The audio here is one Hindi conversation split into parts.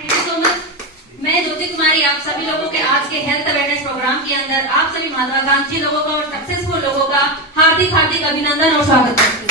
Thank you so much. मैं ज्योति कुमारी आप सभी लोगों के आज के हेल्थ अवेयरनेस प्रोग्राम के अंदर आप सभी महत्वाकांक्षी लोगों का और सक्सेसफुल लोगों का हार्दिक हार्दिक अभिनंदन और स्वागत करती हूँ।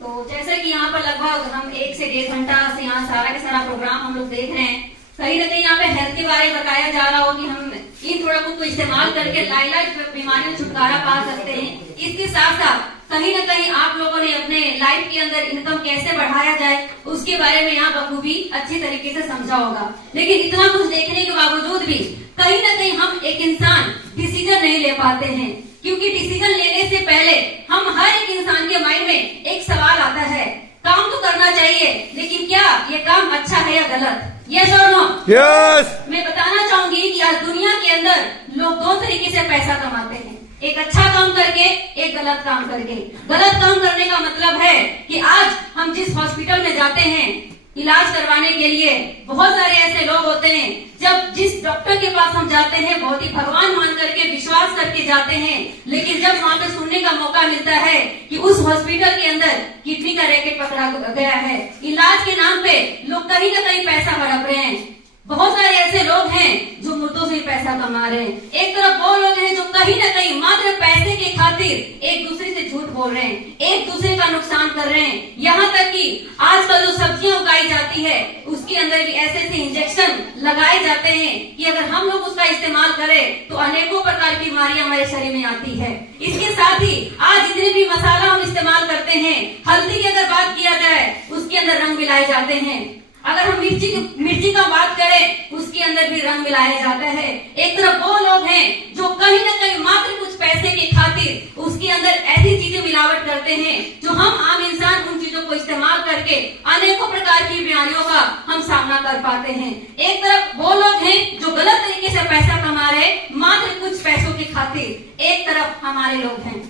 तो जैसे कि यहाँ पर लगभग हम 1 से 1.5 घंटा से यहाँ सारा के सारा प्रोग्राम हम लोग देख रहे हैं, कहीं न कहीं यहाँ पे हेल्थ के बारे में बताया जा रहा हो कि हम इन प्रोडक्ट को इस्तेमाल करके लाइलाज बीमारियों से छुटकारा पा सकते हैं। इसके साथ साथ कहीं न कहीं आप लोगों ने अपने लाइफ के अंदर इनकम कैसे बढ़ाया जाए उसके बारे में यहाँ बखूबी अच्छी तरीके से समझा होगा। लेकिन इतना कुछ देखने के बावजूद भी कहीं न कहीं हम एक इंसान डिसीजन नहीं ले पाते हैं, क्योंकि डिसीजन लेने से पहले हम हर एक इंसान के माइंड में एक सवाल आता है, काम तो करना चाहिए लेकिन क्या ये काम अच्छा है या गलत? यस और नो? यस। मैं बताना चाहूंगी कि आज दुनिया के अंदर लोग 2 तरीके से पैसा कमाते हैं, एक अच्छा काम करके, एक गलत काम करके। गलत काम करने का मतलब है कि आज हम जिस हॉस्पिटल में जाते हैं इलाज करवाने के लिए, बहुत सारे ऐसे लोग होते हैं जब जिस डॉक्टर के पास हम जाते हैं बहुत ही भगवान मान करके विश्वास करके जाते हैं, लेकिन जब वहाँ पे सुनने का मौका मिलता है कि उस हॉस्पिटल के अंदर किडनी का रैकेट पकड़ा गया है, इलाज के नाम पे लोग कहीं न कहीं पैसा हड़प रहे हैं। बहुत सारे ऐसे लोग हैं जो मुर्दों से पैसा कमा रहे हैं, एक तरफ वो लोग हैं जो कहीं न कहीं मात्र पैसे के खातिर एक दूसरे से झूठ बोल रहे हैं, एक दूसरे का नुकसान कर रहे हैं। यहाँ तक कि आजकल जो सब्जियां उगाई जाती है उसके अंदर भी ऐसे ऐसे इंजेक्शन लगाए जाते हैं कि अगर हम लोग उसका इस्तेमाल करें तो अनेकों प्रकार की बीमारियां हमारे शरीर में आती है। इसके साथ ही आज जितने भी मसाला हम इस्तेमाल करते हैं, हल्दी की अगर बात किया जाए उसके अंदर रंग मिलाए जाते हैं, अगर हम मिर्ची का बात करें उसके अंदर भी रंग मिलाया जाता है। एक तरफ वो लोग हैं जो कहीं न कहीं मात्र कुछ पैसे के खातिर उसके अंदर ऐसी चीजें मिलावट करते हैं जो हम आम इंसान उन चीजों को इस्तेमाल करके अनेकों प्रकार की बीमारियों का हम सामना कर पाते हैं। एक तरफ वो लोग हैं जो गलत तरीके से पैसा कमा रहे मात्र कुछ पैसों के खातिर, एक तरफ हमारे लोग हैं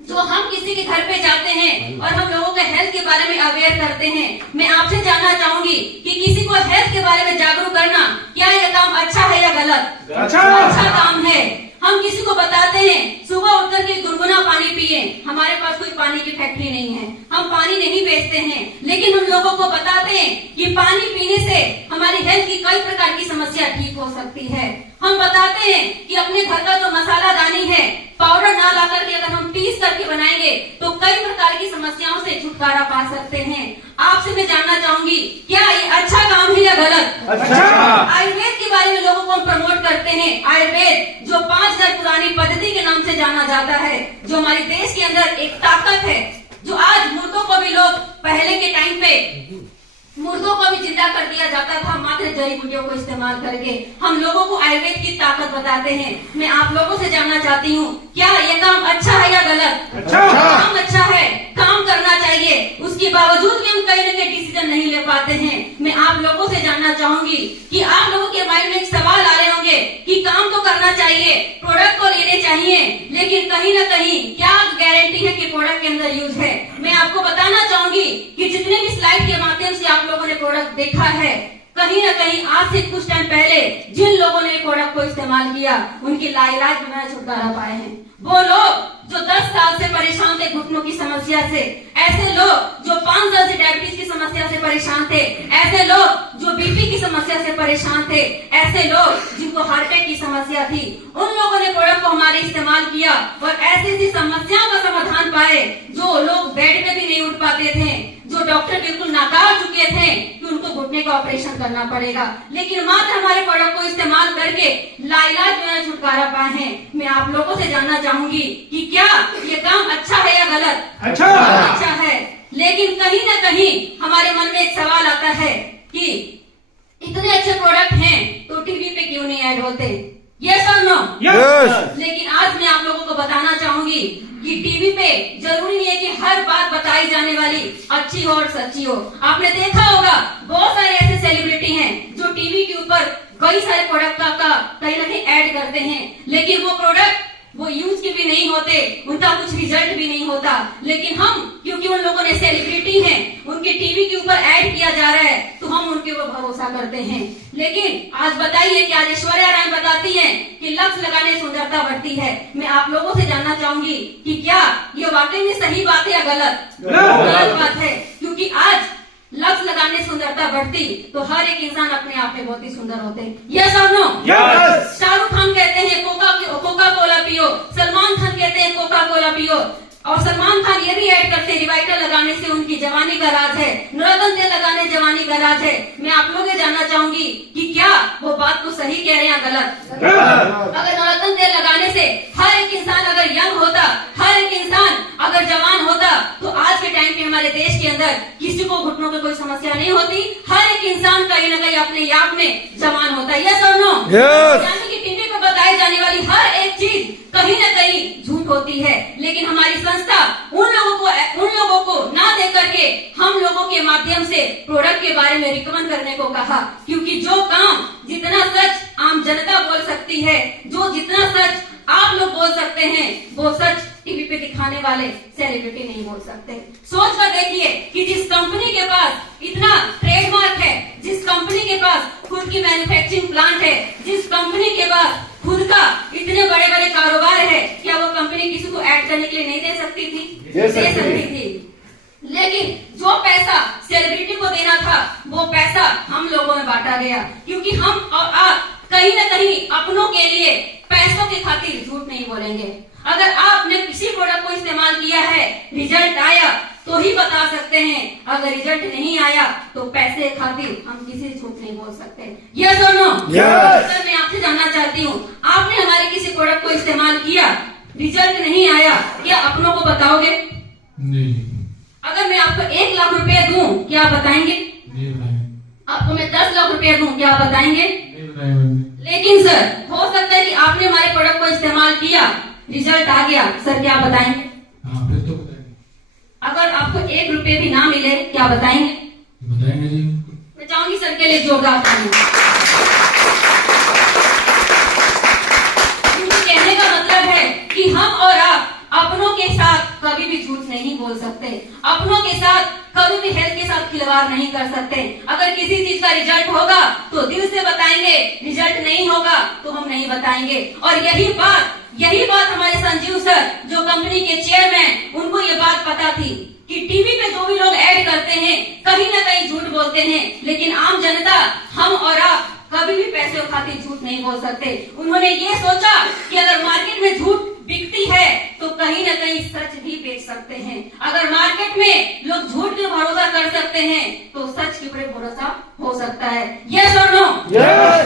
जो हम किसी के घर पे जाते हैं और हम लोगों के हेल्थ के बारे में अवेयर करते हैं। मैं आपसे जानना चाहूंगी कि किसी को हेल्थ के बारे में जागरूक करना क्या यह काम अच्छा है या गलत? अच्छा काम है। हम किसी को बताते हैं सुबह उठकर के गुनगुना पानी पिए, हमारे पास कोई पानी की फैक्ट्री नहीं है, हम पानी नहीं बेचते हैं, लेकिन हम लोगों को बताते हैं कि पानी पीने से हमारी हेल्थ की कई प्रकार की समस्या ठीक हो सकती है। हम बताते हैं कि अपने घर का जो मसाला दानी है पाउडर ना ला करके अगर हम पीस करके बनाएंगे तो कई प्रकार की समस्याओं से छुटकारा पा सकते हैं। आपसे मैं जानना चाहूंगी क्या ये अच्छा काम है या गलत? अच्छा। आयुर्वेद के बारे में लोगों को हम प्रमोट करते हैं। आयुर्वेद जो 5000 पुरानी पद्धति के नाम से जाना जाता है, जो हमारे देश के अंदर एक ताकत है, जो आज मुर्दों को भी लोग पहले के टाइम पे मुर्दों को भी जिंदा कर दिया जाता था मात्र जड़ी बूटियों को इस्तेमाल करके। हम लोगों को आयुर्वेद की ताकत बताते हैं। मैं आप लोगों से जानना चाहती हूँ क्या ये काम अच्छा है या गलत? अच्छा। काम अच्छा है, काम करना चाहिए, उसके बावजूद भी हम कहीं न कहीं डिसीजन नहीं ले पाते हैं। मैं आप लोगों से जानना चाहूंगी कि आप लोगों के माइंड में एक सवाल आ रहे होंगे कि काम तो करना चाहिए, प्रोडक्ट तो लेने चाहिए, लेकिन कहीं न कहीं क्या गारंटी है कि प्रोडक्ट के अंदर यूज है? मैं आपको बताना चाहूंगी कि जितने भी स्लाइड के माध्यम से आप लोगों ने प्रोडक्ट देखा है, कहीं न कहीं आज से कुछ टाइम पहले जिन लोगों ने प्रोडक्ट को इस्तेमाल किया उनकी लाइलाज बीमारी छुटकारा पाए हैं। वो लोग जो 10 साल से परेशान थे घुटनों की समस्या से, ऐसे लोग जो 5 साल से डायबिटीज की समस्या से परेशान थे, ऐसे लोग जो बीपी की समस्या से परेशान थे, ऐसे लोग जिनको हार्ट अटैक की समस्या थी, उन लोगों ने प्रोडक्ट को हमारे इस्तेमाल किया और ऐसी ऐसी समस्याओं का समाधान पाए। जो लोग बेड पे भी नहीं उठ पाते थे, जो डॉक्टर बिल्कुल नाकार चुके थे कि उनको घुटने का ऑपरेशन करना पड़ेगा, लेकिन मात्र हमारे प्रोडक्ट को इस्तेमाल करके लाइलाज में छुटकारा पाए हैं। मैं आप लोगों से जानना चाहूंगी कि क्या ये काम अच्छा है या गलत? अच्छा है। लेकिन कहीं न कहीं हमारे मन में एक सवाल आता है कि इतने अच्छे प्रोडक्ट हैं तो टीवी पे क्यों नहीं ऐड होते? यस और नो? यस। लेकिन आज मैं आप लोगों को बताना चाहूंगी कि टीवी पे जरूरी नहीं है कि हर बात बताई जाने वाली अच्छी हो और सच्ची हो। आपने देखा होगा बहुत सारे ऐसे सेलिब्रिटी हैं जो टीवी के ऊपर कई सारे प्रोडक्ट का कहीं न कहीं ऐड करते हैं, लेकिन वो प्रोडक्ट वो यूज के भी नहीं होते, उनका कुछ रिजल्ट भी नहीं होता। लेकिन हम क्योंकि उन लोगों ने सेलिब्रिटी हैं, उनके टीवी के ऊपर ऐड किया जा रहा है, तो हम हम उनके ऊपर भरोसा करते हैं। लेकिन आज बताइए कि आज ऐश्वर्या राय बताती हैं कि लक्ष्य लगाने सुंदरता बढ़ती है। मैं आप लोगों से जानना चाहूंगी कि क्या ये वाकई में सही बात है या गलत? गलत बात है, क्योंकि आज लक्ष्य लगाने सुंदरता बढ़ती तो हर एक इंसान अपने आप में बहुत ही सुंदर होते। यस और नो? शाहरुख खान कहते हैं कोका कोला पियो, सलमान खान कहते हैं कोका कोला पियो, और सलमान खान ये भी ऐड करते हैं रिवाइटल लगाने से उनकी जवानी का राज है, नवरत्न तेल लगाने जवानी का राज है। मैं आप लोगों से जानना चाहूंगी कि क्या वो बात को सही कह रहे हैं या गलत? अगर नवरत्न तेल लगाने से हर एक इंसान अगर यंग होता, हर एक इंसान अगर जवान होता, तो आज के टाइम पे हमारे देश के अंदर किसी को घुटनों की कोई समस्या नहीं होती। हर एक इंसान कहीं ना कहीं अपने आप में जवान होता है। यस और नो? यानी कि टीवी पर बताई जाने वाली हर एक चीज कहीं ना कहीं झूठ होती है, लेकिन हमारी संस्था उन लोगों को ना दे करके हम लोगों के माध्यम से प्रोडक्ट के बारे में रिकमेंड करने को कहा, क्योंकि जो काम जितना सच आम जनता बोल सकती है, जो जितना सच आप लोग बोल सकते हैं, वो सच टीवी पे दिखाने वाले सेलिब्रिटी नहीं बोल सकते। सोच कर देखिए कि जिस कंपनी के पास इतना ट्रेडमार्क है, जिस कंपनी के पास खुद की मैन्युफैक्चरिंग प्लांट है, जिस कंपनी के पास खुद का इतने बड़े बड़े कारोबार है, क्या वो कंपनी किसी को ऐड करने के लिए नहीं दे सकती थी? दे सकती थी। लेकिन जो पैसा सेलिब्रिटी को देना था, वो पैसा हम लोगों में बांटा गया, क्योंकि हम और आप कहीं न कहीं अपनों के लिए पैसों की खातिर झूठ नहीं बोलेंगे। अगर आपने किसी प्रोडक्ट को इस्तेमाल किया है, रिजल्ट आया तो ही बता सकते हैं, अगर रिजल्ट नहीं आया तो पैसे खातिर हम किसी से झूठ नहीं बोल सकते। यस और नो? सर मैं आपसे जानना चाहती हूँ, आपने हमारे किसी प्रोडक्ट को इस्तेमाल किया, रिजल्ट नहीं आया, क्या अपनों को बताओगे? नहीं। अगर मैं आपको 1 लाख रुपए दूं, क्या आप बताएंगे? नहीं बताएंगे। आपको मैं 10 लाख रुपए दूं, क्या आप बताएंगे? नहीं बताएंगे। लेकिन सर हो सकता है कि आपने हमारे प्रोडक्ट को इस्तेमाल किया, रिजल्ट आ गया, सर क्या बताएंगे? हाँ फिर तो बताएंगे। अगर आपको 1 रुपए भी ना मिले, क्या बताएंगे? बताएंगे जी। मैं चाहूंगी सर के लिए जोरदार ताली। कहने का मतलब है कि हम और आप अपनों के साथ कभी भी झूठ नहीं बोल सकते, अपनों के साथ कभी भी हेल्थ के साथ खिलवाड़ नहीं कर सकते। अगर किसी चीज का रिजल्ट होगा तो दिल से बताएंगे, रिजल्ट नहीं होगा तो हम नहीं बताएंगे। और यही बात हमारे संजीव सर जो कंपनी के चेयरमैन, उनको ये बात पता थी कि टीवी पे जो भी लोग ऐड करते हैं कहीं ना कहीं झूठ बोलते हैं, लेकिन आम जनता हम और आप कभी भी पैसे खातिर झूठ नहीं बोल सकते। उन्होंने ये सोचा कि अगर मार्केट में झूठ बिकती है तो कहीं न कहीं सच भी बेच सकते हैं। अगर मार्केट में लोग झूठ पे भरोसा कर सकते हैं तो सच के ऊपर भरोसा हो सकता है। यस और नो?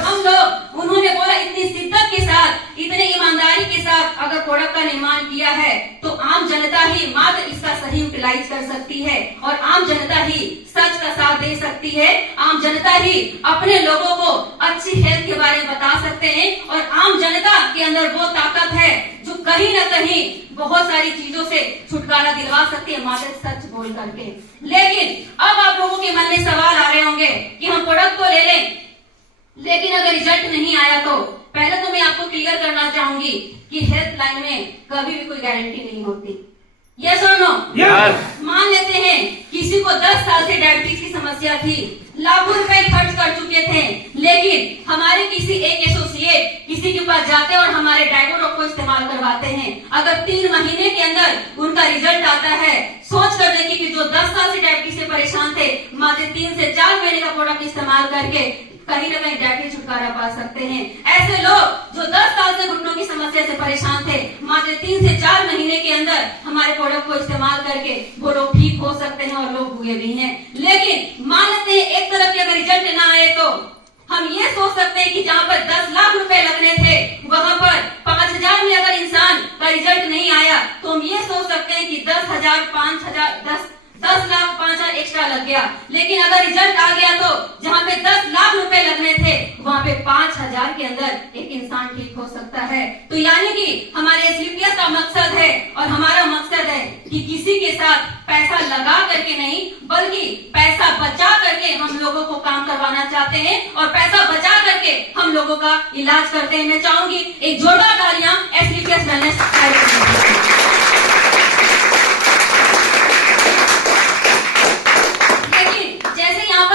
हम लोग, उन्होंने बोला, इतनी शिद्दत के साथ, इतने ईमानदारी के साथ अगर प्रोडक्ट का निर्माण किया है तो आम जनता ही मात्र इसका सही यूटिलाइज कर सकती है, और आम जनता ही सच का साथ दे सकती है। आम जनता ही अपने लोगों को अच्छी हेल्थ के बारे में बता सकते हैं, और आम जनता के अंदर वो ताकत है जो कहीं न कहीं बहुत सारी चीजों से छुटकारा दिलवा सकती है मात्र सच बोल करके। लेकिन अब आप लोगों के मन में सवाल आ रहे होंगे कि हम प्रोडक्ट तो ले लें, लेकिन अगर रिजल्ट नहीं आया तो? पहले तो मैं आपको क्लियर करना चाहूंगी कि हेल्थ लाइन में कभी भी कोई गारंटी नहीं होती। यस और नो? मान लेते हैं किसी को 10 साल से डायबिटीज की समस्या थी, लाखों रुपए खर्च कर चुके थे, लेकिन हमारे किसी एक एसोसिएट किसी के पास जाते हैं और हमारे डायगोडॉक को इस्तेमाल करवाते हैं। अगर 3 महीने के अंदर उनका रिजल्ट आता है, सोच कर देखिए कि जो 10 साल से डायबिटीज से परेशान थे, मात्र 3 से 4 महीने का प्रोडक्ट इस्तेमाल करके कहीं न कहीं डायबिटीज छुटकारा पा सकते हैं। ऐसे लोग जो 10 साल से घुटनों की समस्या से परेशान थे, मात्र 3 से 4 महीने के अंदर हमारे प्रोडक्ट को इस्तेमाल करके वो लोग ठीक हो सकते हैं, और लोग हुए भी हैं। लेकिन मान लेते हैं एक तरफ की अगर रिजल्ट ना आए तो हम ये सोच सकते हैं कि जहाँ पर 10 लाख रुपए लगने थे, वहाँ पर 5,000 में अगर इंसान का रिजल्ट नहीं आया तो हम ये सोच सकते हैं कि 10,000, 5,000, 10 लाख 5,000 एक्स्ट्रा लग गया। लेकिन अगर रिजल्ट आ गया तो जहाँ पे 10 लाख रुपए लगने थे, वहाँ पे 5,000 के अंदर एक इंसान ठीक हो सकता है। तो यानी कि हमारे एसलीपीएस का मकसद है, और हमारा मकसद है कि किसी के साथ पैसा लगा करके नहीं, बल्कि पैसा बचा करके हम लोगों को काम करवाना चाहते हैं, और पैसा बचा करके हम लोगों का इलाज करते हैं। मैं चाहूंगी एक जोरदार तालियां एसलीपीएस वेलनेस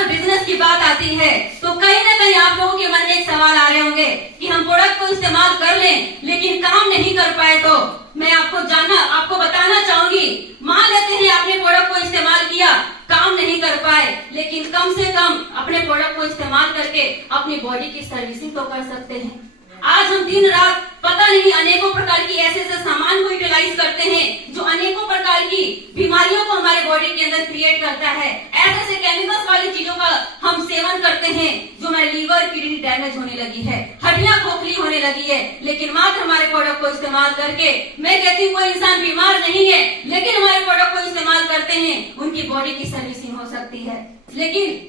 बिजनेस की बात आती जाती है तो कहीं ना कहीं आप लोगों के मन में एक सवाल आ रहे होंगे कि हम प्रोडक्ट को इस्तेमाल कर लें लेकिन काम नहीं कर पाए तो मैं आपको बताना चाहूंगी, मान लेते हैं आपने प्रोडक्ट को इस्तेमाल किया, काम नहीं कर पाए, लेकिन कम से कम अपने प्रोडक्ट को इस्तेमाल करके अपनी बॉडी की सर्विसिंग तो कर सकते हैं। आज हम दिन रात पता नहीं अनेकों प्रकार की ऐसे सामान को यूटिलाइज करते हैं जो अनेकों प्रकार की बीमारियों को हमारे बॉडी के अंदर क्रिएट करता है। ऐसे केमिकल्स वाली चीजों का हम सेवन करते हैं जो हमारे लीवर किडनी डैमेज होने लगी है, हड्डियां खोखली होने लगी है, लेकिन मात्र हमारे प्रोडक्ट को इस्तेमाल करके, मैं कहती हूँ कोई इंसान बीमार नहीं है लेकिन हमारे प्रोडक्ट को इस्तेमाल करते हैं उनकी बॉडी की सर्विसिंग हो सकती है। लेकिन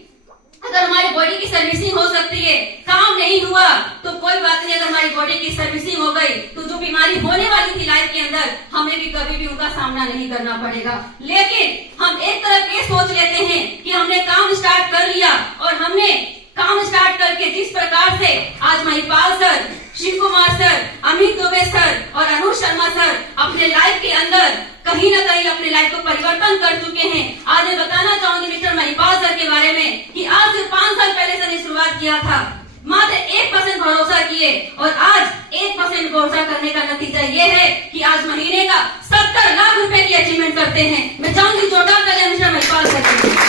अगर हमारी बॉडी की सर्विसिंग हो सकती है, काम नहीं हुआ तो कोई बात नहीं, अगर हमारी बॉडी की सर्विसिंग हो गई तो जो बीमारी होने वाली थी लाइफ के अंदर हमें भी कभी भी उनका सामना नहीं करना पड़ेगा। लेकिन हम एक तरफ ये सोच लेते हैं कि हमने काम स्टार्ट कर लिया और हमने काम स्टार्ट करके जिस प्रकार से आज Mahipal sir, Shiv Kumar sir, Amit Dubey sir और अनुज शर्मा सर अपने लाइफ के अंदर कहीं ना कहीं अपने लाइफ को परिवर्तन कर चुके हैं। आज मैं बताना चाहूंगी मिस्टर महिपाल सर के बारे में कि आज से 5 साल पहले सर ने शुरुआत किया था, मात्र 1% भरोसा किए और आज 1% भरोसा करने का नतीजा ये है कि आज महीने का 70 लाख रुपए की अचीवमेंट करते हैं। मैं चाहूंगी जोरदार तालियां मिस्टर महिपाल सर के लिए।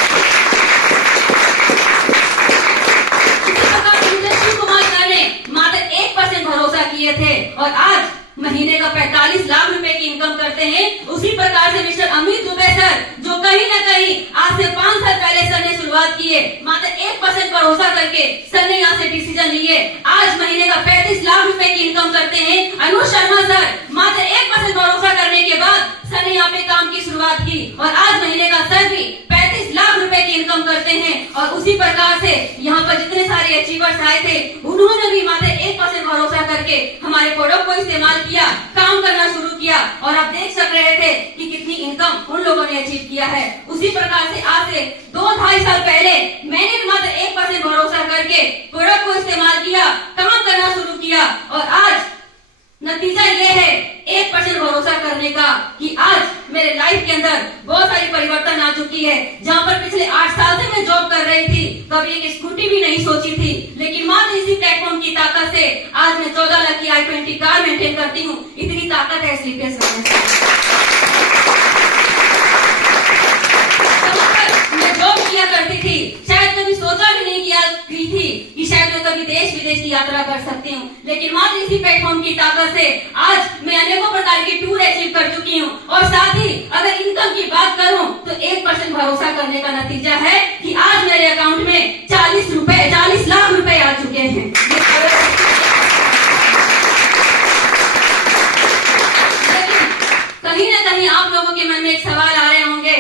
शिव कुमार सर ने मात्र 1% भरोसा किए थे और आज महीने का 45 लाख रुपए की इनकम करते हैं। उसी प्रकार से मिस्टर अमित दुबे सर जो कहीं ना कहीं आज से 5 साल पहले सर ने शुरुआत की है, मात्र 1% भरोसा करके सर ने यहाँ से डिसीजन लिए, आज महीने का 35 लाख रुपए की इनकम करते हैं। अनुज शर्मा सर मात्र 1% भरोसा करने के बाद सर ने यहाँ पे काम की शुरुआत की और आज महीने का सर भी 35 लाख रुपए की इनकम करते हैं। और उसी प्रकार से यहाँ पर जितने सारे अचीवर्स आए थे उन्होंने भी मात्र 1% भरोसा करके हमारे प्रोडक्ट को इस्तेमाल किया, काम करना शुरू किया और आप देख सक रहे थे कि कितनी इनकम उन लोगों ने अचीव किया है। उसी प्रकार से आज से 2-2.5 साल पहले मैंने भी मात्र 1% भरोसा करके प्रोडक्ट को इस्तेमाल किया, काम करना शुरू किया और आज नतीजा ये है 1% भरोसा करने का कि आज मेरे लाइफ के अंदर बहुत सारी परिवर्तन आ चुकी है। जहाँ पर पिछले 8 साल से मैं जॉब कर रही थी, कभी एक स्कूटी भी नहीं सोची थी, लेकिन मात्र इसी प्लेटफॉर्म की ताकत से आज मैं 14 लाख की i20 कार मेंटेन करती हूँ। इतनी ताकत है स्लीपियस मैं जॉब किया करती थी, शायद कभी सोचा भी नहीं किया थी कि शायद मैं कभी देश विदेश की यात्रा कर सकती हूँ, लेकिन मात्र इसी प्लेटफॉर्म की ताकत से आज मैं अनेकों प्रकार की टूर अचीव कर चुकी हूँ। और साथ ही अगर इनकम की बात करूँ तो 1% भरोसा करने का नतीजा है कि आज मेरे अकाउंट में 40 लाख रुपए आ चुके हैं। लेकिन कहीं ना कहीं आप लोगों के मन में एक सवाल आ रहे होंगे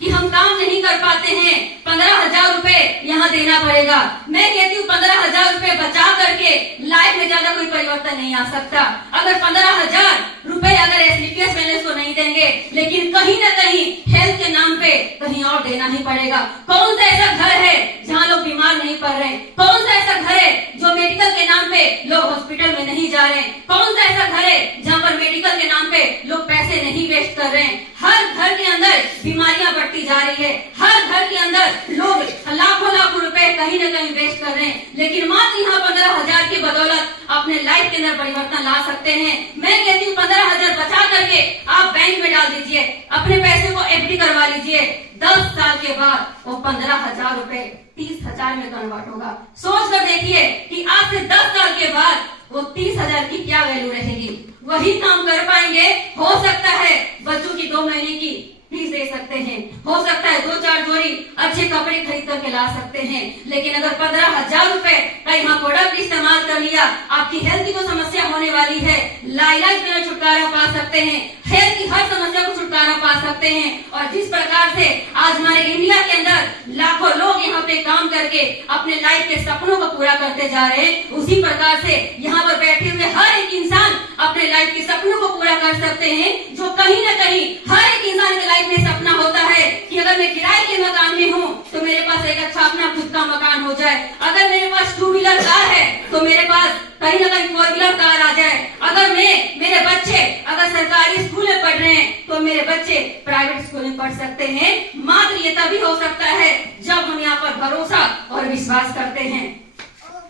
कि हम काम नहीं कर पाते हैं, 15,000 रुपए यहाँ देना पड़ेगा। मैं कहती हूँ 15,000 रुपए बचा करके लाइफ में ज्यादा कोई परिवर्तन नहीं आ सकता। अगर 15,000 रुपए अगर एसलीपीएस बैलेंस को नहीं देंगे, लेकिन कहीं ना कहीं हेल्थ के नाम पे कहीं और देना ही पड़ेगा। कौन सा ऐसा घर है जहाँ लोग बीमार नहीं पड़ रहे? कौन सा ऐसा घर है जो मेडिकल के नाम पे लोग हॉस्पिटल में नहीं जा रहे? कौन सा ऐसा घर है जहाँ पर मेडिकल के नाम पे लोग पैसे नहीं वेस्ट कर रहे हैं? हर घर के अंदर बीमारियां बढ़ती जा रही है, हर घर के अंदर लोग लाखों रुपए कहीं न कहीं वेस्ट कर रहे हैं, लेकिन मात्र यहाँ 15,000 की बदौलत अपने लाइफ के अंदर परिवर्तन ला सकते हैं। मैं कहती हूँ 15,000 बचा करके आप बैंक में डाल दीजिए, अपने पैसे को एफडी करवा लीजिए, 10 साल के बाद वो 15,000 रुपए 30,000 में कन्वर्ट होगा। सोच कर देखिए कि आज से 10 साल के बाद वो 30,000 की क्या वैल्यू रहेगी। वही काम कर पाएंगे, हो सकता है बच्चों की 2 महीने की फीस दे सकते हैं, हो सकता है 2-4 जोड़ी अच्छे कपड़े खरीद करके ला सकते हैं, लेकिन अगर 15,000 रुपए का यहाँ प्रोडक्ट इस्तेमाल कर लिया, आपकी हेल्थ की जो समस्या होने वाली है लाइलाज में छुटकारा पा सकते हैं, हेल्थ की हर समस्या को छुटकारा पा सकते हैं। और जिस प्रकार से आज हमारे इंडिया के अंदर लाखों लोग यहाँ पे काम करके अपने लाइफ के सपनों को पूरा करते जा रहे हैं, उसी प्रकार से यहाँ पर बैठे हुए हर एक इंसान अपने लाइफ के सपनों को पूरा कर सकते हैं। जो कहीं ना कहीं हर एक इंसान के लाइफ में सपना होता है कि अगर मैं किराए के मकान में हूँ तो मेरे पास एक अच्छा अपना खुद का मकान हो जाए, अगर मेरे पास 2 व्हीलर कार है तो मेरे पास कहीं ना कहीं 4 व्हीलर कार आ जाए, अगर मेरे बच्चे अगर सरकारी स्कूल में पढ़ रहे हैं तो मेरे बच्चे प्राइवेट स्कूल में पढ़ सकते हैं। मात्र ये तभी हो सकता है जब हम यहाँ पर भरोसा और विश्वास करते हैं।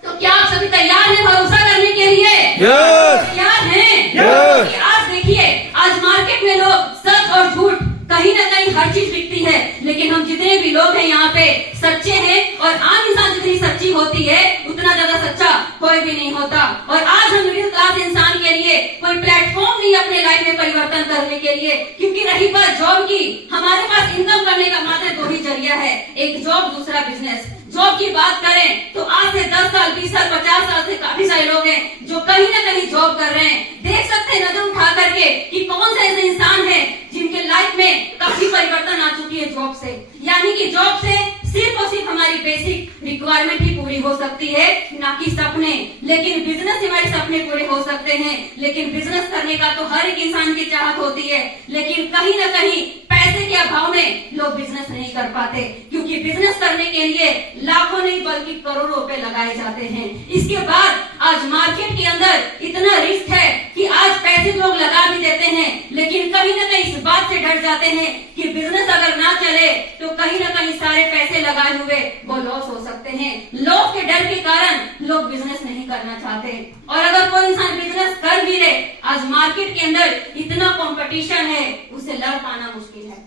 तो क्या आप सभी तैयार हैं भरोसा करने के लिए? तैयार हैं? क्योंकि आज देखिए, आज मार्केट में लोग सच और झूठ कहीं ना कहीं हर चीज बिकती है, लेकिन हम जितने भी लोग हैं यहाँ पे सच्चे हैं, और आम इंसान जितनी सच्ची होती है उतना ज्यादा सच्चा कोई भी नहीं होता। और आज हम मिडिल क्लास इंसान के लिए कोई प्लेटफॉर्म नहीं अपने लाइफ में परिवर्तन करने के लिए, क्योंकि रही बात जॉब की, हमारे पास इनकम करने का मात्र 2 ही जरिया है, एक जॉब, दूसरा बिजनेस। जॉब की बात करें तो आज से 10 साल, 20 साल, 50 साल से काफी सारे लोग हैं जो कहीं ना कहीं जॉब कर रहे हैं। देख सकते हैं नजर उठा करके कि कौन से ऐसे इंसान हैं जिनके लाइफ में काफी परिवर्तन आ चुकी है जॉब से। यानी कि जॉब से सिर्फ और सिर्फ हमारी बेसिक रिक्वायरमेंट ही पूरी हो सकती है, ना कि सपने। लेकिन बिजनेस से हमारे सपने पूरे हो सकते हैं, लेकिन बिजनेस करने का तो हर एक इंसान की चाहत होती है, लेकिन कहीं ना कहीं पैसे के अभाव में लोग बिजनेस नहीं कर पाते, क्योंकि बिजनेस करने के लिए लाखों नहीं बल्कि करोड़ों रुपए लगाए जाते हैं। इसके बाद आज मार्केट के अंदर इतना रिस्क है कि आज पैसे लोग लगा भी देते हैं, लेकिन कहीं ना कहीं इस बात से डर जाते हैं कि बिजनेस अगर ना चले तो कहीं ना कहीं सारे पैसे लगाए हुए वो लॉस हो सकते हैं। लॉस के डर के कारण लोग बिजनेस नहीं करना चाहते। और अगर कोई इंसान बिजनेस कर भी ले, आज मार्केट के अंदर इतना कंपटीशन है, उसे लड़ पाना मुश्किल है।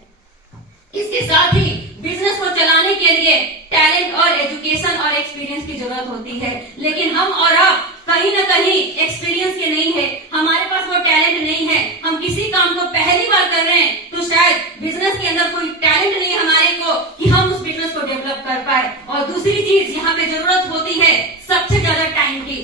इसके साथ ही बिजनेस को चलाने के लिए टैलेंट और एजुकेशन और एक्सपीरियंस की जरूरत होती है, लेकिन हम और आप कहीं ना कहीं एक्सपीरियंस के नहीं है, हमारे पास वो टैलेंट नहीं है, हम किसी काम को पहली बार कर रहे हैं तो शायद बिजनेस के अंदर कोई टैलेंट नहीं है हमारे को कि हम उस बिजनेस को डेवलप कर पाए। और दूसरी चीज यहाँ पे जरूरत होती है सबसे ज्यादा टाइम की,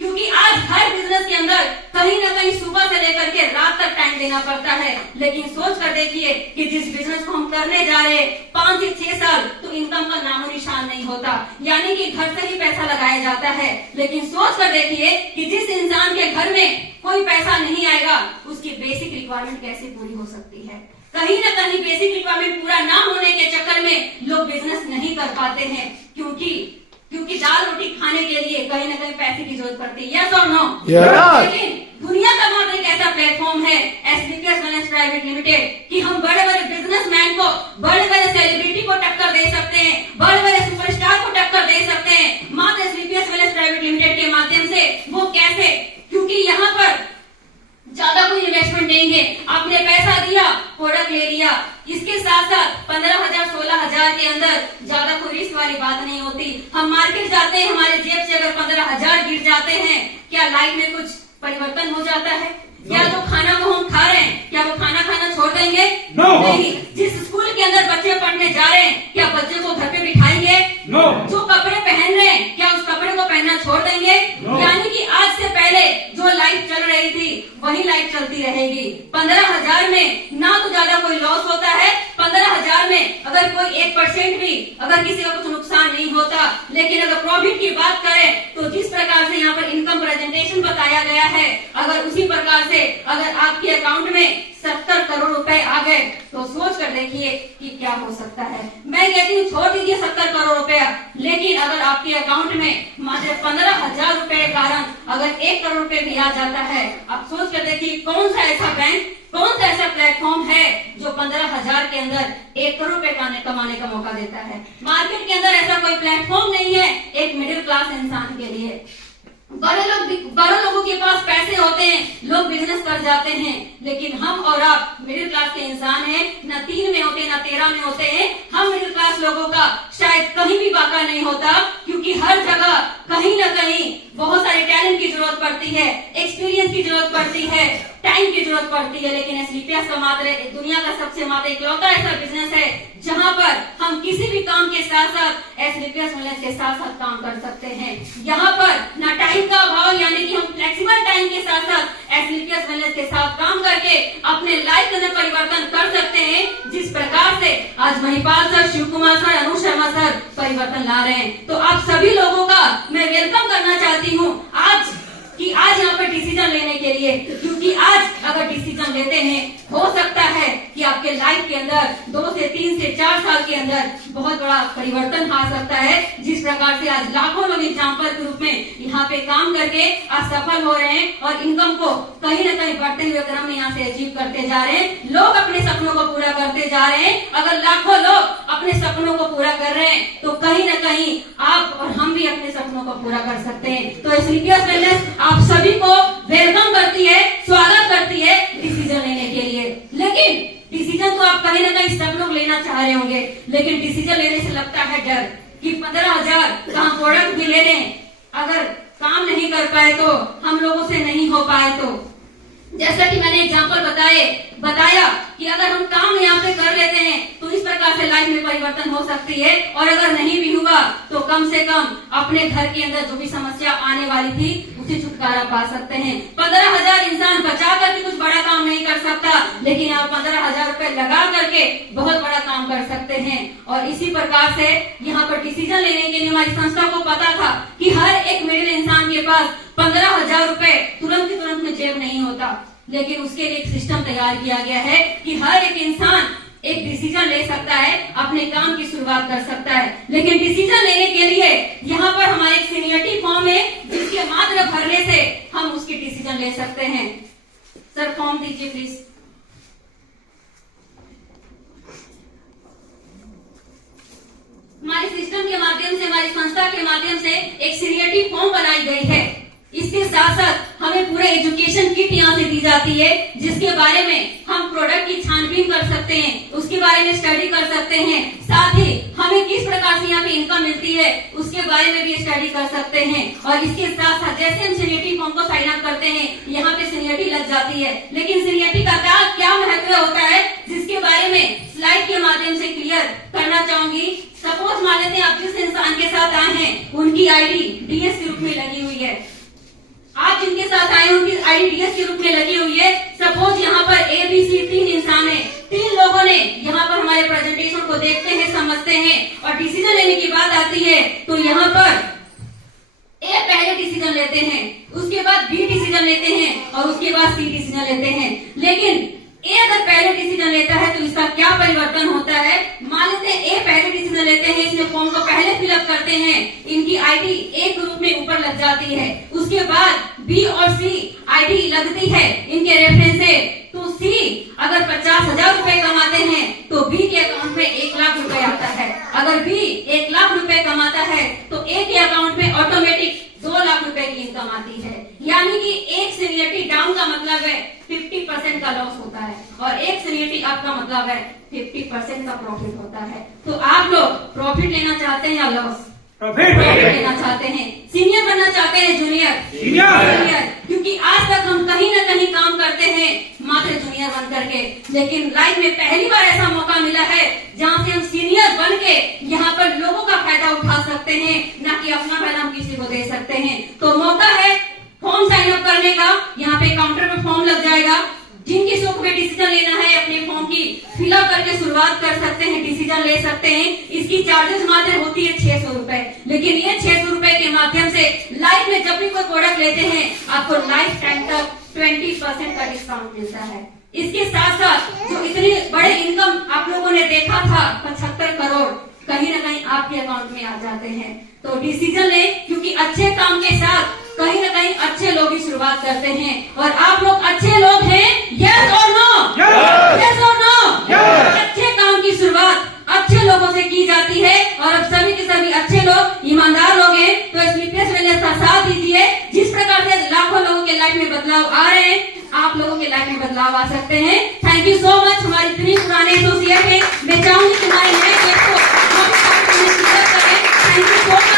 क्योंकि आज हर बिजनेस के अंदर कहीं ना कहीं सुबह से लेकर के रात तक टाइम देना पड़ता है। लेकिन सोच कर देखिए कि जिस बिजनेस को हम करने जा रहे हैं 5 से 6 साल तो इनकम का नामो निशान नहीं होता, यानी कि घर से ही पैसा लगाया जाता है। लेकिन सोच कर देखिए कि जिस इंसान के घर में कोई पैसा नहीं आएगा, उसकी बेसिक रिक्वायरमेंट कैसे पूरी हो सकती है। कहीं ना कहीं बेसिक रिक्वायरमेंट पूरा ना होने के चक्कर में लोग बिजनेस नहीं कर पाते हैं, क्योंकि दाल रोटी खाने के लिए कहीं ना कहीं पैसे की जरूरत पड़ती है। यस और नो? लेकिन दुनिया का मात्र एक ऐसा प्लेटफॉर्म है SBPS वेलनेस प्राइवेट लिमिटेड कि हम बड़े बड़े बिजनेसमैन को, बड़े बड़े सेलिब्रिटी को टक्कर दे सकते हैं, बड़े बड़े सुपरस्टार को टक्कर दे सकते हैं मात्र SBPS वेलनेस प्राइवेट लिमिटेड के माध्यम से। वो कैसे? क्योंकि यहाँ पर ज्यादा कोई इन्वेस्टमेंट नहीं है, आपने पैसा दिया, प्रोडक्ट ले लिया। इसके साथ साथ 15,000 16,000 के अंदर ज्यादा कोई रिस्क वाली बात नहीं होती। हम मार्केट जाते हैं, हमारे जेब से अगर 15,000 गिर जाते हैं, क्या लाइफ में कुछ परिवर्तन हो जाता है? क्या जो खाना को हम खा रहे हैं, क्या वो खाना खाना छोड़ देंगे? नहीं। जिस स्कूल के अंदर बच्चे पढ़ने जा रहे हैं, क्या बच्चे को घर पे बिठाएंगे? जो कपड़े पहन रहे हैं, क्या उस कपड़े को पहनना छोड़ देंगे? यानी कि आज से पहले जो लाइफ चल रही थी वही लाइफ चलती रहेगी। 15,000 में ना तो ज्यादा कोई लॉस होता है, 15,000 में अगर कोई 1% भी अगर किसी का कुछ नुकसान नहीं होता। लेकिन अगर प्रॉफिट की बात करें तो जिस प्रकार से यहाँ पर इनकम प्रेजेंटेशन बताया गया है, अगर उसी प्रकार से अगर आपके अकाउंट में 70 करोड़ रुपए आ गए तो सोच कर देखिए कि क्या हो सकता है। मैं कहती हूँ छोड़ दीजिए 70 करोड़ रुपया, लेकिन अगर आपके अकाउंट में मात्र 15,000 रुपए के कारण अगर 1 करोड़ रुपए भी आ जाता है, आप सोच कर देखिए कौन सा ऐसा बैंक, कौन सा ऐसा प्लेटफॉर्म है जो 15,000 के अंदर 1 करोड़ रुपए कमाने का मौका देता है। मार्केट के अंदर ऐसा कोई प्लेटफॉर्म नहीं है एक मिडिल क्लास इंसान के लिए। बड़े लोगों के पास पैसे होते हैं, लोग बिजनेस कर जाते हैं, लेकिन हम और आप मिडिल क्लास के इंसान हैं, न 3 में होते न 13 में होते हैं। हम मिडिल क्लास लोगों का शायद कहीं भी वाक़ा नहीं होता, क्योंकि हर जगह कहीं न कहीं बहुत सारे टैलेंट की जरूरत पड़ती है, एक्सपीरियंस की जरूरत पड़ती है, टाइम की जरूरत पड़ती है। लेकिन SBPS का मात्र दुनिया का सबसे मात्र इकलौता ऐसा बिजनेस है जहाँ पर हम किसी भी काम के साथ साथ SBPS वेलनेस के साथ साथ काम कर सकते हैं। यहाँ पर न टाइम का अभाव, यानी कि हम फ्लेक्सिबल टाइम के साथ साथ SBPS वेलनेस के साथ काम करके अपने लाइफ के अंदर परिवर्तन कर सकते हैं। जिस प्रकार से आज महिपाल सर, शिव कुमार सर, अनु शर्मा सर परिवर्तन ला रहे हैं, तो आप सभी लोगों का मैं वेलकम करना चाहती हूँ आज यहाँ पर डिसीजन लेने के लिए, क्योंकि आज अगर डिसीजन लेते हैं हो सकता है कि आपके लाइफ के अंदर 2 से 3 से 4 साल के अंदर बहुत बड़ा परिवर्तन आ सकता है। जिस प्रकार से आज लाखों लोग एग्जाम्पल के रूप में यहाँ पे काम करके आज सफल हो रहे हैं और इनकम को कहीं न कहीं बढ़ते हुए क्रम में यहाँ से अचीव करते जा रहे हैं। लोग अपने सपनों को पूरा करते जा रहे हैं। अगर लाखों लोग अपने अपने सपनों को पूरा कर रहे हैं तो कहीं ना कहीं आप और हम भी अपने सपनों को पूरा कर सकते हैं। तो स्लीपियस वेलनेस आप सभी को वेलकम करती है, स्वागत करती है डिसीजन लेने के लिए। लेकिन डिसीजन तो आप कहीं ना कहीं सब लोग लेना चाह रहे होंगे, लेकिन डिसीजन लेने से लगता है डर कि 15,000 कहाँ प्रोडक्ट भी ले लें, अगर काम नहीं कर पाए तो, हम लोगों से नहीं हो पाए तो। जैसा कि मैंने एग्जांपल बताया कि अगर हम काम यहाँ पे कर लेते हैं तो इस प्रकार से लाइफ में परिवर्तन हो सकती है, और अगर नहीं भी हुआ तो कम से कम अपने घर के अंदर जो भी समस्या आने वाली थी उसे छुटकारा पा सकते हैं। 15,000 इंसान बचा करके कुछ बड़ा काम नहीं कर सकता, लेकिन आप 15,000 रुपए लगा करके बहुत बड़ा काम कर सकते हैं। और इसी प्रकार से यहाँ पर डिसीजन लेने के लिए हमारी संस्था को पता था कि हर एक मिडिल इंसान के पास 15,000 रुपए तुरंत की तुरंत में जेब नहीं होता, लेकिन उसके लिए एक सिस्टम तैयार किया गया है कि हर एक इंसान एक डिसीजन ले सकता है, अपने काम की शुरुआत कर सकता है। लेकिन डिसीजन लेने के लिए यहाँ पर हमारे एक सीनियरिटी फॉर्म है जिसके मात्र भरने से हम उसकी डिसीजन ले सकते हैं। सर फॉर्म दीजिए प्लीज। हमारे सिस्टम के माध्यम से, हमारी संस्था के माध्यम से एक सीनियरिटी फॉर्म बनाई गई है। इसके साथ साथ हमें पूरे एजुकेशन किट यहाँ से दी जाती है, जिसके बारे में हम प्रोडक्ट की छानबीन कर सकते हैं, उसके बारे में स्टडी कर सकते हैं। साथ ही हमें किस प्रकार से यहाँ पे इनकम मिलती है उसके बारे में भी स्टडी कर सकते हैं। और इसके साथ साथ जैसे हम सीनियरिटी फॉर्म को साइन अप करते हैं, यहाँ पे सीनियरिटी लग जाती है, लेकिन सीनियरिटी का क्या महत्व होता है जिसके बारे में स्लाइड के माध्यम से क्लियर करना चाहूंगी। सपोज मान लेते हैं आप जिस इंसान के साथ आए हैं उनकी आईडी डीएस के रूप में लगी हुई है, आप जिनके साथ आए उनकी आईडी डीएस के रूप में लगी हुई है। सपोज यहाँ पर ABC 3 इंसान है, 3 लोगों ने यहाँ पर हमारे प्रेजेंटेशन को देखते हैं, समझते हैं और डिसीजन लेने की बात आती है तो यहाँ पर A पहले डिसीजन लेते हैं, उसके बाद B डिसीजन लेते हैं और उसके बाद C डिसीजन लेते हैं। लेकिन A अगर पहले डिसीजन लेता है तो इसका क्या परिवर्तन होता है। मान लेते हैं A पहले डिसीजन लेते हैं, इसमें फॉर्म को पहले फिलअप करते हैं, इनकी आईडी एक ग्रुप में ऊपर लग जाती है। उसके बाद B और C आईडी लगती है इनके रेफरेंस से, तो C अगर 50,000 रुपए कमाते हैं तो B के अकाउंट में 1 लाख रुपए आता है। अगर B 1 लाख रुपए कमाता है तो A के अकाउंट में ऑटोमेटिक 2 लाख रुपए की इनकम आती है। यानी कि एक सीनियरिटी डाउन का मतलब है 50% का लॉस होता है और एक सीनियरिटी अप का मतलब है 50% का प्रॉफिट होता है। तो आप लोग प्रॉफिट लेना चाहते हैं या लॉस? प्रॉफिट लेना चाहते हैं। सीनियर बनना चाहते हैं जूनियर? क्योंकि आज तक हम कहीं ना कहीं काम करते हैं मात्र जूनियर बन करके, लेकिन लाइफ में पहली बार ऐसा मौका मिला है जहाँ से हम सीनियर बन के यहाँ पर लोगों का फायदा उठा सकते हैं, ना कि अपना फायदा हम किसी को दे सकते हैं। तो मौका है फॉर्म साइन अप करने का, यहाँ पे काउंटर पे फॉर्म लग जाएगा। जिनकी सुख में डिसीजन लेना है अपने फॉर्म की फिलअप करके शुरुआत कर सकते हैं, डिसीजन ले सकते हैं। इसकी चार्जेस मात्र होती है 600 रुपए, लेकिन ये 600 रुपए के माध्यम से लाइफ में जब भी कोई प्रोडक्ट लेते हैं आपको लाइफ टाइम तक 20% का डिस्काउंट मिलता है। इसके साथ साथ जो इतनी बड़े इनकम आप लोगों ने देखा था 75 करोड़ कहीं ना कहीं आपके अकाउंट में आ जाते हैं। तो डिसीजन ले, क्योंकि अच्छे काम के साथ कहीं ना कहीं अच्छे लोग ही शुरुआत करते हैं और आप लोग अच्छे लोग हैं। यस और नो? यस और नो? अच्छे काम की शुरुआत अच्छे लोगों से की जाती है और अब सभी के सभी अच्छे लोग ईमानदार लोग हैं। तो स्लीपियस वेलनेस का साथ दीजिए। जिस प्रकार से लाखों लोगों के लाइफ में बदलाव आ रहे हैं, आप लोगों के लाइफ में बदलाव आ सकते हैं। Thank you so much. हमारी इतनी पुराने एसोसिएट है, मैं चाहूंगी तुम्हारे नए गेस्ट को थैंक यू सो मच।